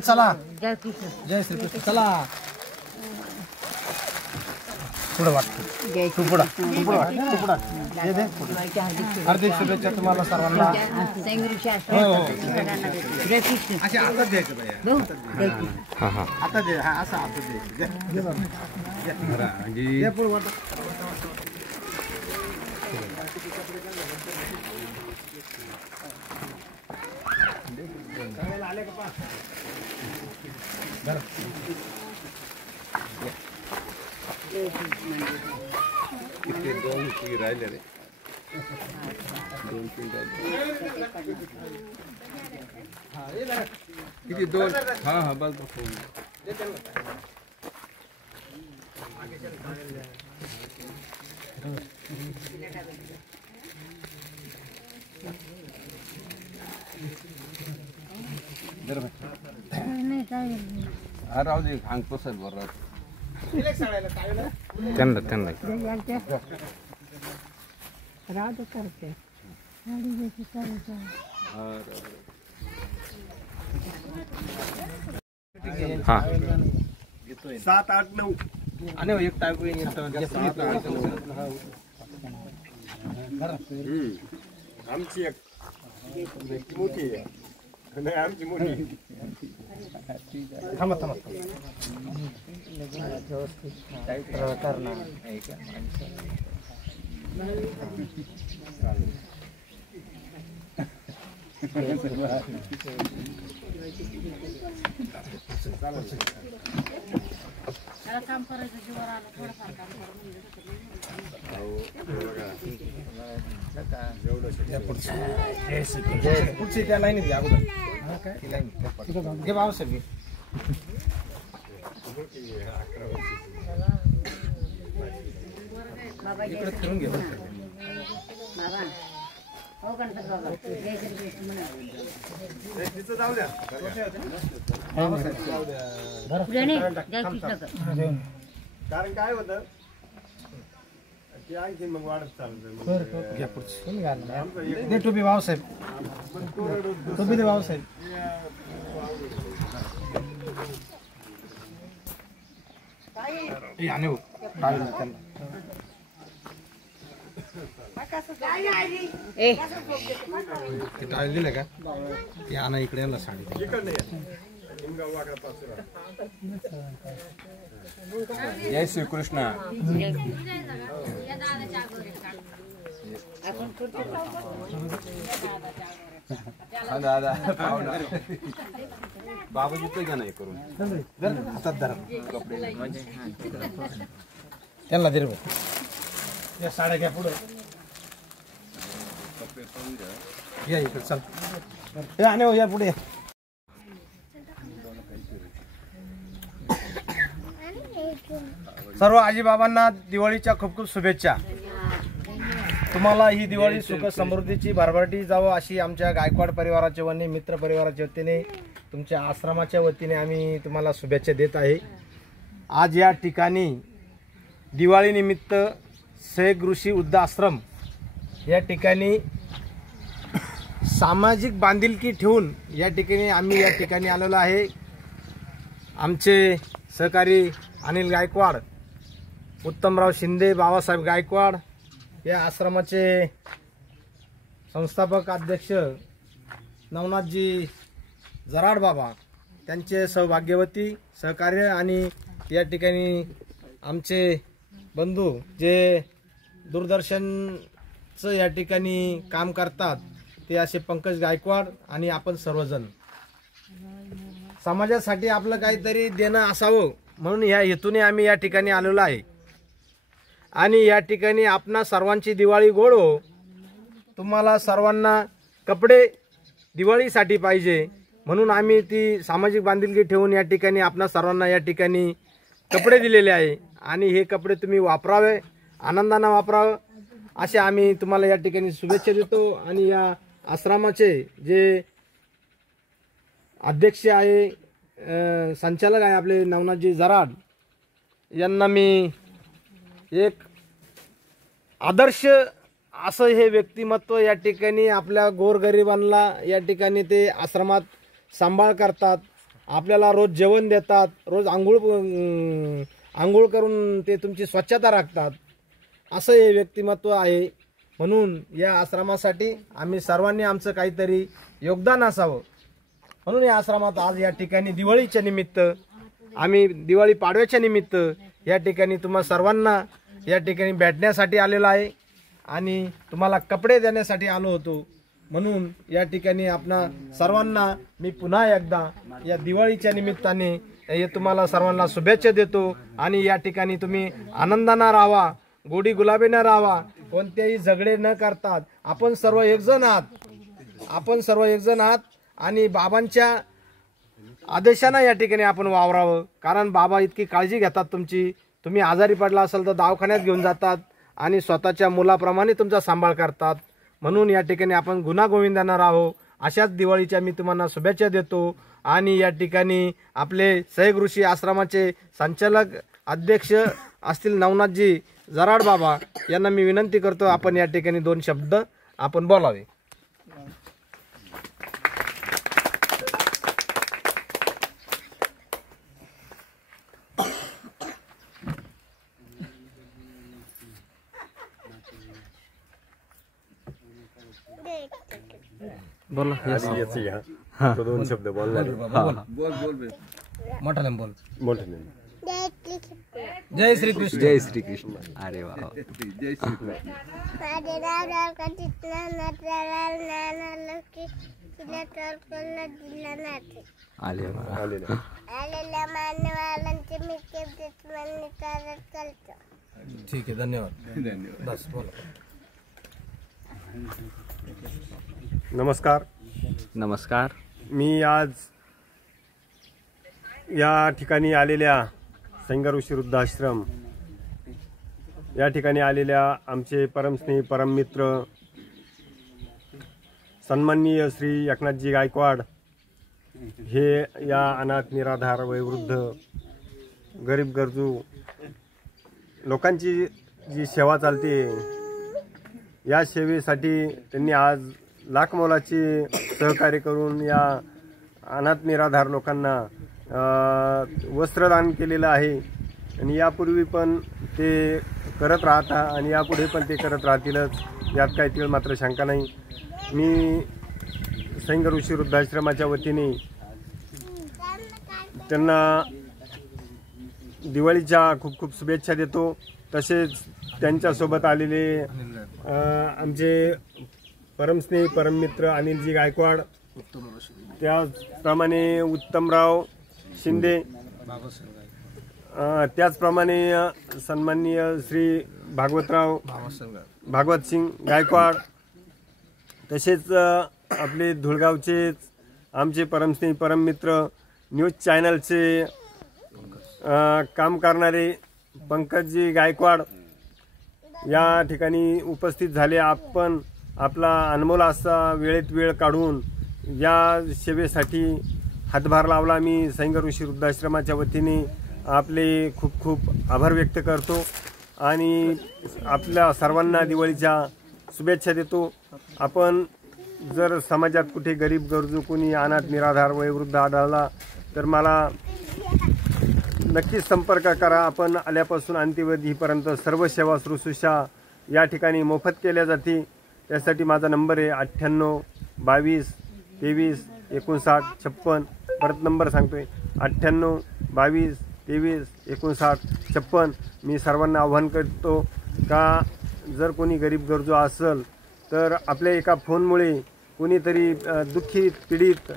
चला जय श्री कृष्ण चला पुढे वाटतो तू पुढे हार्दिक शुभेच्छा तुम्हाला सर्वांना आता दे हा असं आता दे किती दोन राहिले रे किती दोन हा हा बस हा राहू दे सांगतो सर बरोबर त्यांना राहू करते हा 7 8 9 आणि एक टाकू आमची एक मोठी आहे नाही आमची मोठी थांबा काम करायचं जीवावर आलं थोडंफार काम पुढची त्या लाईनीत घ्या अगोदर घे भाऊसाहेब घे इकडे फिरून घे बाबा हो गणपती बाबा जय श्री कृष्ण म्हणा तिचं जाऊ द्या कारण काय होतं ते आणखी मग वाढत चालतं टोपी भाऊसाहेब टोपी दे भाऊसाहेब आणि टाळी दिलं का ते आणा इकडे याला साडी जय श्री कृष्ण दादा बाबा जिथे का नाही करून हातात धरा कपडे त्यांना दे या साड्या घ्या पुढे या इकडे चल आणि या पुढे सर्व आजीबाबांना दिवाळीच्या खूप खूप शुभेच्छा. तुम्हाला ही दिवाळी सुख समृद्धीची भरभराटी जावं अशी आमच्या गायकवाड परिवाराच्या वतीने मित्र परिवाराच्या वतीने तुमच्या आश्रमाच्या वतीने आम्ही तुम्हाला शुभेच्छा देत आहे. आज या ठिकाणी दिवाळीनिमित्त शेख ऋषी वृद्धाश्रम या ठिकाणी सामाजिक बांधिलकी ठेवून या ठिकाणी आम्ही या ठिकाणी आलेलो आहे. आमचे सहकारी अनिल गायकवाड, उत्तमराव शिंदे, बाबासाहेब गायकवाड या आश्रमाचे संस्थापक अध्यक्ष नवनाथजी जराड बाबा त्यांचे सौभाग्यवती सहकार्य आणि या ठिकाणी आमचे बंधू जे दूरदर्शनचं या ठिकाणी काम करतात ते असे पंकज गायकवाड आणि आपण सर्वजण समाजासाठी आपलं काहीतरी देणं असावं म्हणून या हेतूने आम्ही या ठिकाणी आलेलो आहे. आणि या ठिकाणी आपणा सर्वांची दिवाळी गोड हो. तुम्हाला सर्वांना कपडे दिवाळीसाठी पाहिजे म्हणून आम्ही ती सामाजिक बांधिलकी ठेवून या ठिकाणी आपणा सर्वांना या ठिकाणी कपडे दिलेले आहे. आणि हे कपडे तुम्ही वापरावे, आनंदाने वापरावे असे आम्ही तुम्हाला या ठिकाणी शुभेच्छा देतो. आणि या आश्रमाचे जे अध्यक्ष आहे, संचालक आहे आपले नवनाथजी जराड यांना मी एक आदर्श असं हे व्यक्तिमत्व या ठिकाणी आपल्या गोरगरिबांना या ठिकाणी ते आश्रमात सांभाळ करतात, आपल्याला रोज जेवण देतात, रोज आंघोळ करून ते तुमची स्वच्छता राखतात. असं हे व्यक्तिमत्व आहे. म्हणून या आश्रमासाठी आम्ही सर्वांनी आमचं काहीतरी योगदान असावं म्हणून या आश्रमात आज या ठिकाणी दिवाळीच्या निमित्त आम्ही दिवाळी पाडव्याच्या निमित्त या ठिकाणी तुम्हा सर्वांना या ठिकाणी भेटण्यासाठी आलेलो आहे आणि तुम्हाला कपडे देण्यासाठी आलो होतो. म्हणून या ठिकाणी आपणा सर्वांना मी पुन्हा एकदा या दिवाळीच्या निमित्ताने हे तुम्हाला सर्वांना शुभेच्छा देतो आणि या ठिकाणी तुम्ही आनंदाने राहावा, गोडी गुलाबीने राहावा, कोणतेही झगडे न करतात. आपण सर्व एकजण आहात आणि बाबांच्या आदेशाने या ठिकाणी आपण वावरावं. कारण बाबा इतकी काळजी घेतात तुमची. तुम्ही आजारी पडला असाल तर दवाखान्यात घेऊन जातात आणि स्वतःच्या मुलाप्रमाणे तुमचा सांभाळ करतात. म्हणून या ठिकाणी आपण गुण्यागोविंदाने राहो. अशाच दिवाळीच्या मी तुम्हाला शुभेच्छा देतो. आणि या ठिकाणी आपले सहयोग ऋषी आश्रमाचे संचालक अध्यक्ष असतील नवनाथजी जराड बाबा यांना मी विनंती करतो, आपण या ठिकाणी 2 शब्द आपण बोलावे. बोला. तो 2 शब्द बोलणार. बोल बे. मोठ्याने बोल. मोठे जय श्री कृष्ण. जय श्री कृष्ण. अरे वा. जय श्री कृष्ण. आले वा. ठीक आहे, धन्यवाद. धन्यवाद. बस बोला. नमस्कार. नमस्कार. मी आज या ठिकाणी आलेल्या संगर ऋषी वृद्धाश्रम या ठिकाणी आलेल्या आमचे परमस्नेही परममित्र सन्माननीय श्री एकनाथजी गायकवाड हे या अनाथ निराधार वयोवृद्ध गरीब गरजू लोकांची जी सेवा चालते या सेवेसाठी त्यांनी आज लाख मोलाचे सहकार्य करून या अनाथ निराधार लोकांना वस्त्रदान केलेलं आहे आणि यापूर्वी पण ते करत राहतात आणि यापुढे पण ते करत राहतीलच, यात काही तीळ मात्र शंका नाही. मी संगर ऋषी वृद्धाश्रमाच्या वतीने त्यांना दिवाळीच्या खूप खूप शुभेच्छा देतो. तसेच त्यांच्यासोबत आलेले आमचे परमस्नेही परममित्र अनिलजी गायकवाड, त्याचप्रमाणे उत्तमराव शिंदे, त्याचप्रमाणे सन्माननीय श्री भागवत सिंग गायकवाड, तसेच आपले धुळगावचे आमचे परमस्नेही परममित्र न्यूज चॅनलचे काम करणारे पंकजजी गायकवाड या ठिकाणी उपस्थित झाले. आपण आपला अनमोल असा वेळेत वेळ काढून या सेवेसाठी हातभार लावला. मी संगर ऋषी वृद्धाश्रमाच्या वतीने आपले खूप खूप आभार व्यक्त करतो आणि आपल्या सर्वांना दिवाळीच्या शुभेच्छा देतो. आपण जर समाजात कुठे गरीब गरजू कोणी अनाथ निराधार वयोवृद्ध आढळला तर मला नक्कीच संपर्क करा. आपण आल्यापासून अंत्यविधीपर्यंत सर्व सेवा शुश्रूषा या ठिकाणी मोफत केल्या जाते. त्यासाठी माझा नंबर आहे 98 22 23 59 56. परत नंबर सांगतोय 98 22 23 59 56. मी सर्वांना आव्हान करतो का जर कोणी गरीब गरजू असेल तर आपल्या एका फोनमुळे कोणीतरी दुःखी पीडित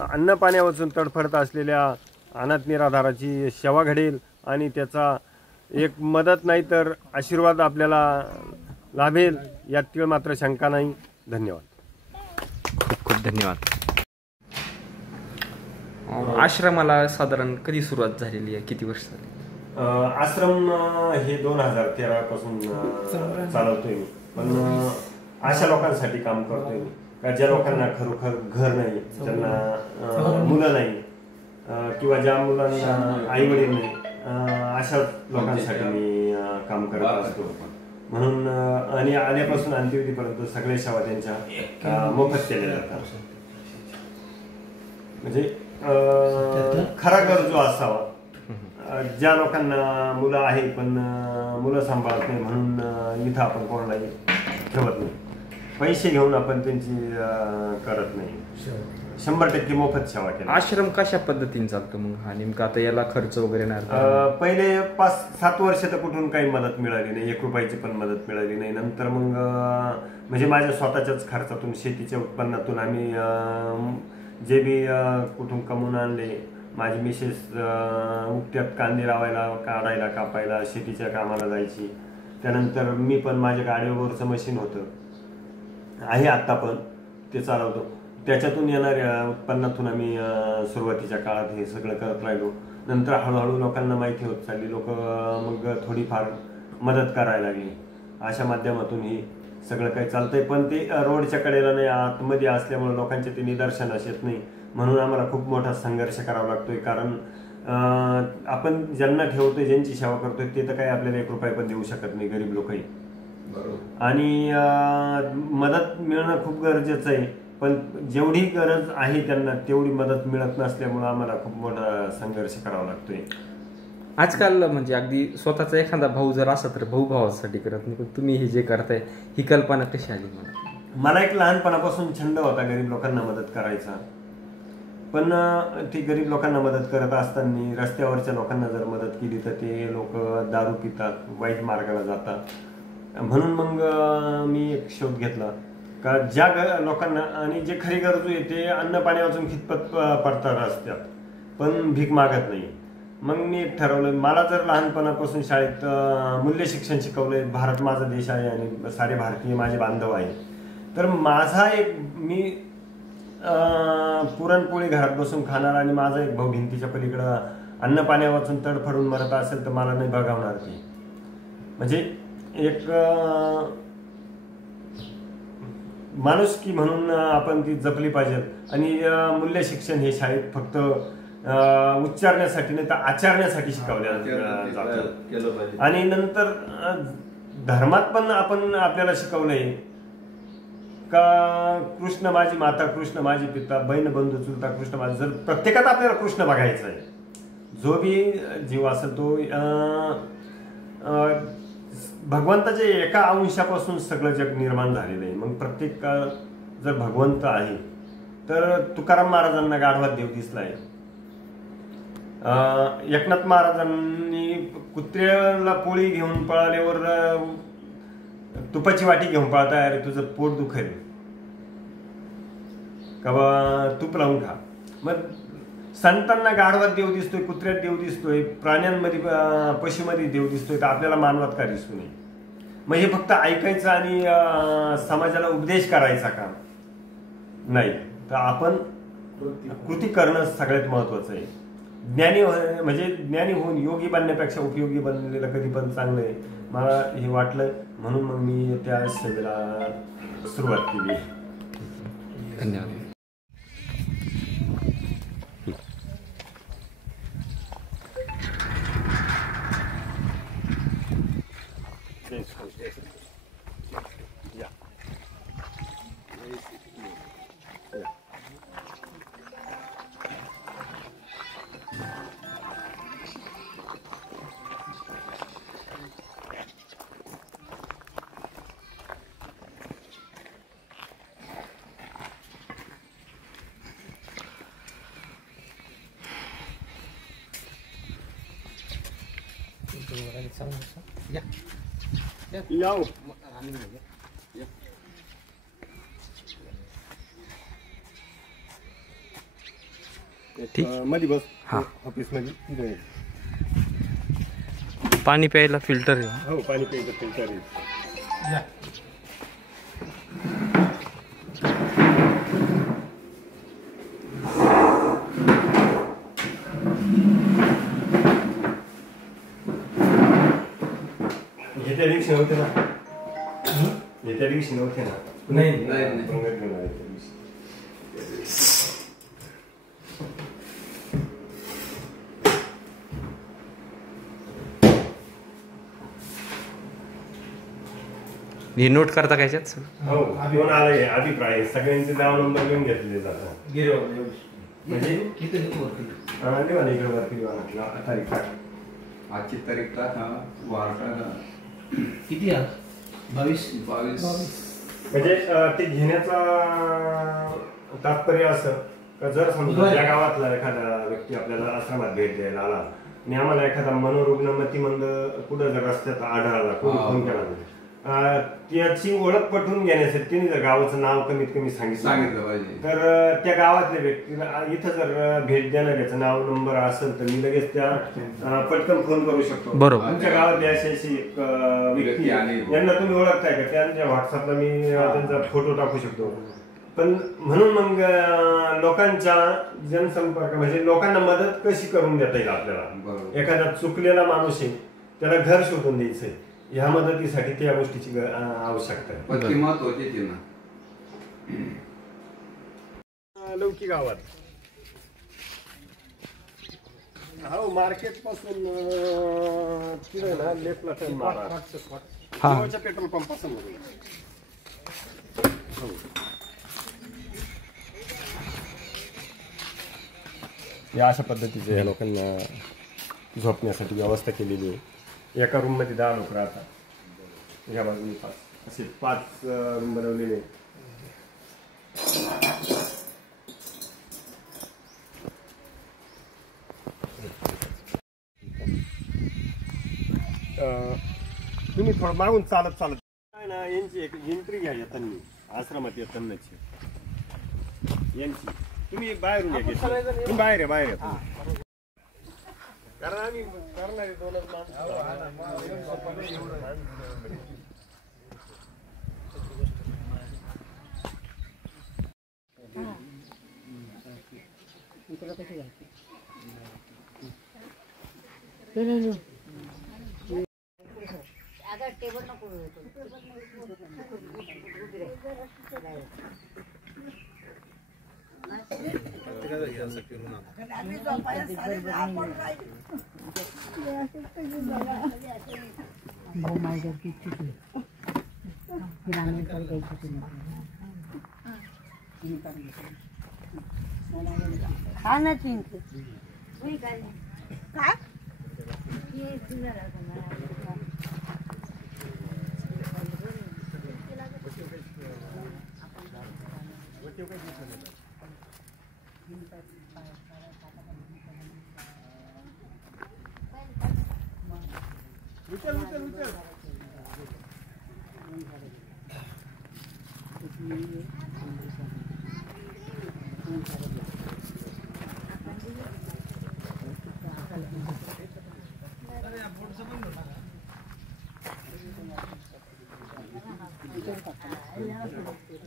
अन्न पाण्यावाचून तडफडत असलेल्या अनाथ निराधाराची सेवा घडेल आणि त्याचा एक मदत नाही तर आशीर्वाद आपल्याला लाभेल, यात तीळ मात्र शंका नाही. धन्यवाद. खूप खूप धन्यवाद. आश्रमाला साधारण कधी सुरुवात झालेली आहे, किती वर्ष झाली? आश्रम हे 2013 पासून चालवतोय मी. पण अशा लोकांसाठी काम करतोय मी का ज्या लोकांना खरोखर घर नाही, ज्यांना मुलं नाही किंवा ज्या मुलांना आई वडील नाही, अशा लोकांसाठी मी काम करत असतो. म्हणून आणि आल्यापासून अंत्यविधीपर्यंत सगळ्या सेवा त्यांच्या मोफत केल्या जातात. म्हणजे खरा गरजू असावा. ज्या लोकांना मुलं आहे पण मुलं सांभाळत नाही म्हणून इथं आपण कोणालाही ठेवत नाही. पैसे घेऊन आपण त्यांची करत नाही. 100% मोफत सेवा केली. आश्रम कशा पद्धतीने चालतो मग हा नेमका? आता याला खर्च वगैरे नाही? पहिले 5-7 वर्ष तर कुठून काही मदत मिळाली नाही, 1 रुपयाची पण मदत मिळाली नाही. नंतर मग म्हणजे माझ्या स्वतःच्याच खर्चातून, शेतीच्या उत्पन्नातून आम्ही जे बी कुठून कमवून आणले, माझी मिसेस उकट्यात कांदे लावायला, काढायला, कापायला, शेतीच्या कामाला जायची. त्यानंतर मी पण माझ्या गाडीवरचं मशीन होतं आहे आत्ता पण ते चालवतो. त्याच्यातून येणाऱ्या उत्पन्नातून आम्ही सुरुवातीच्या काळात हे सगळं करत राहिलो. नंतर हळूहळू लोकांना माहिती होत चालली, लोक मग थोडीफार मदत करायला लागली. अशा माध्यमातून ही सगळं काही चालतंय. पण ते रोडच्या कडेला नाही, आतमध्ये असल्यामुळे लोकांचे ते निदर्शनास येत नाही. म्हणून आम्हाला खूप मोठा संघर्ष करावा लागतोय. कारण आपण ज्यांना ठेवतोय, ज्यांची सेवा करतोय, ते तर काही आपल्याला 1 रुपया पण देऊ शकत नाही, गरीब लोकही. आणि मदत मिळणं खूप गरजेचं आहे. पण जेवढी गरज आहे त्यांना तेवढी मदत मिळत नसल्यामुळे आम्हाला खूप मोठा संघर्ष करावा लागतोय. आजकाल म्हणजे अगदी स्वतःचा एखादा भाऊ जर असला तर भाऊ भावासाठी करत नाही, पण तुम्ही हे जे करताय ही कल्पना कशी आली? मला एक लहानपणापासून छंद होता गरीब लोकांना मदत करायचा. पण ती गरीब लोकांना मदत करत असताना रस्त्यावरच्या लोकांना जर मदत केली तर ते लोक दारू पितात, वाईट मार्गाला जातात. म्हणून मग मी एक शोध घेतला का ज्या लोकांना आणि जे खरी गरजू आहे ते अन्न पाणी वाचून खितपत पडतात रस्त्यात, पण भीक मागत नाही. मग मी एक ठरवलं, मला जर लहानपणापासून शाळेत मूल्य शिक्षण शिकवलंय, भारत माझा देश आहे आणि सारे भारतीय माझे बांधव आहे, तर माझा एक मी पुरणपोळी घरात बसून खाणार आणि माझा एक भाऊ भिंतीच्या पलीकडं अन्न पाण्या वाचून तडफडून मरत असेल तर मला नाही बघावणार ती. म्हणजे एक माणुसकी म्हणून आपण ती जपली पाहिजे. आणि मूल्य शिक्षण हे शाळेत फक्त उच्चारण्यासाठी नाही तर आचरण्यासाठी शिकवल्या जातं. आणि नंतर धर्मात पण आपण आपल्याला शिकवलंय का कृष्ण माझी माता, कृष्ण माझी पिता, बहीण बंधू चुलता कृष्ण माझा. जर प्रत्येकात आपल्याला कृष्ण बघायचा आहे, जो बी जीव असेल तो भगवंताच्या एका अंशापासून सगळं जग निर्माण झालेलं आहे. मग प्रत्येक जर भगवंत आहे तर तुकाराम महाराजांना गाढवात देव दिसलाय. एकनाथ महाराजांनी कुत्र्याला पोळी घेऊन पळाल्यावर तुपाची वाटी घेऊन पळताय, अरे तुझं पोट दुखेल का बा तूप लावून खा. मग संतांना गाढवात देव दिसतोय, कुत्र्यात देव दिसतोय, प्राण्यांमध्ये पशुमध्ये देव दिसतोय, तर आपल्याला मानवात का दिसू नये? मग हे फक्त ऐकायचं आणि समाजाला उपदेश करायचा का नाही, तर आपण कृती करणं सगळ्यात महत्वाचं आहे. ज्ञानी म्हणजे ज्ञानी होऊन योगी बनण्यापेक्षा उपयोगी बनलेलं कधी पण चांगलं आहे, मला हे वाटलं. म्हणून मग मी त्या सेवेला सुरुवात केली. धन्यवाद. याव ठीक. मध्ये बस. हा. ऑफिस मध्ये पाणी प्यायला फिल्टर आहे. हो, पाणी प्यायचं फिल्टर आहे. येत्या दिवशी नव्हते ना, येत्या दिवशी नव्हते ना. नाही. हे नोट करता काय याच्यात? हो, फोन आलाय अभिप्राय सगळ्यांचे नाव नंबर घेऊन घेतले जातात. म्हणजे तारीख आजची तारीख टाका, वार टाका. किती आज? 22. म्हणजे ते घेण्याचा तात्पर्य असं का जर समजा त्या गावातला एखादा व्यक्ती आपल्याला आश्रमात भेट द्यायला आला आणि आम्हाला एखादा मनोरुग्ण मतिमंद कुठं जर रस्त्यात आढळला, कोणी फोन केला, त्याची ओळख पटवून घेण्यासाठी तिने जर गावाचं नाव कमीत कमी सांगितलं पाहिजे, तर त्या गावातल्या व्यक्तीला इथं जर भेट देणाऱ्याचं नाव नंबर असेल तर मी लगेच त्या पटकन फोन करू शकतो. बरोबर. तुमच्या गावातली अशी एक व्यक्ती यांना तुम्ही ओळखताय का, त्यांच्या व्हॉट्सअपला मी त्यांचा फोटो टाकू शकतो. पण म्हणून मग लोकांच्या जनसंपर्क म्हणजे लोकांना मदत कशी करून देता येईल आपल्याला. एखादा चुकलेला माणूस आहे, त्याला घर शोधून द्यायचंय, ह्या मदतीसाठी त्या गोष्टीची आवश्यकता आहे. पण ती महत्वाची ती ना. लौकी गावात हो, मार्केट पासून तिथे ना लेफ्टला टर्न मारा, जवळच्या पेट्रोल पंप पासून. हो, या अशा पद्धतीचे या लोकांना झोपण्यासाठी व्यवस्था केलेली आहे. एका रूम मध्ये 10 लोक राहतात. या बाजूने 5 असे 5 रूम बनवलेले आहेत. तुम्ही थोडं मागून चालत काय ना, यांची एक एंट्री घ्या येताना, आश्रमात येतानाची यांची. तुम्ही बाहेरून घ्या, तुम्ही बाहेर या. कारण आम्ही करणारे 2च माणसं. आता टेबल नको खाना चिंत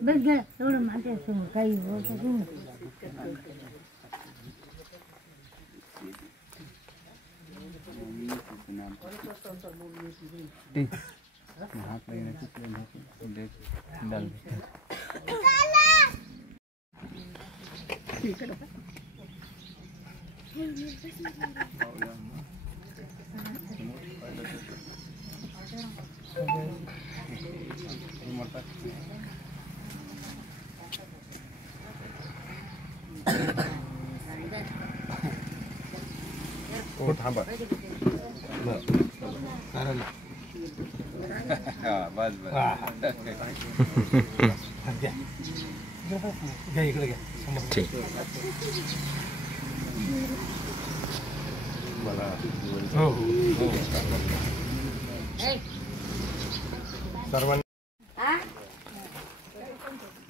बस घ्या एवढं माझ्या समोर काही होत हो, थांबा. बस घ्या इकडे घ्या. ठीक. हो सर्वांना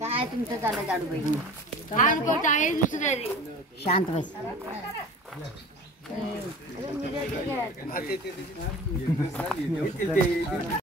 काय तुमचं चाललं जाडू बाई शांत बस.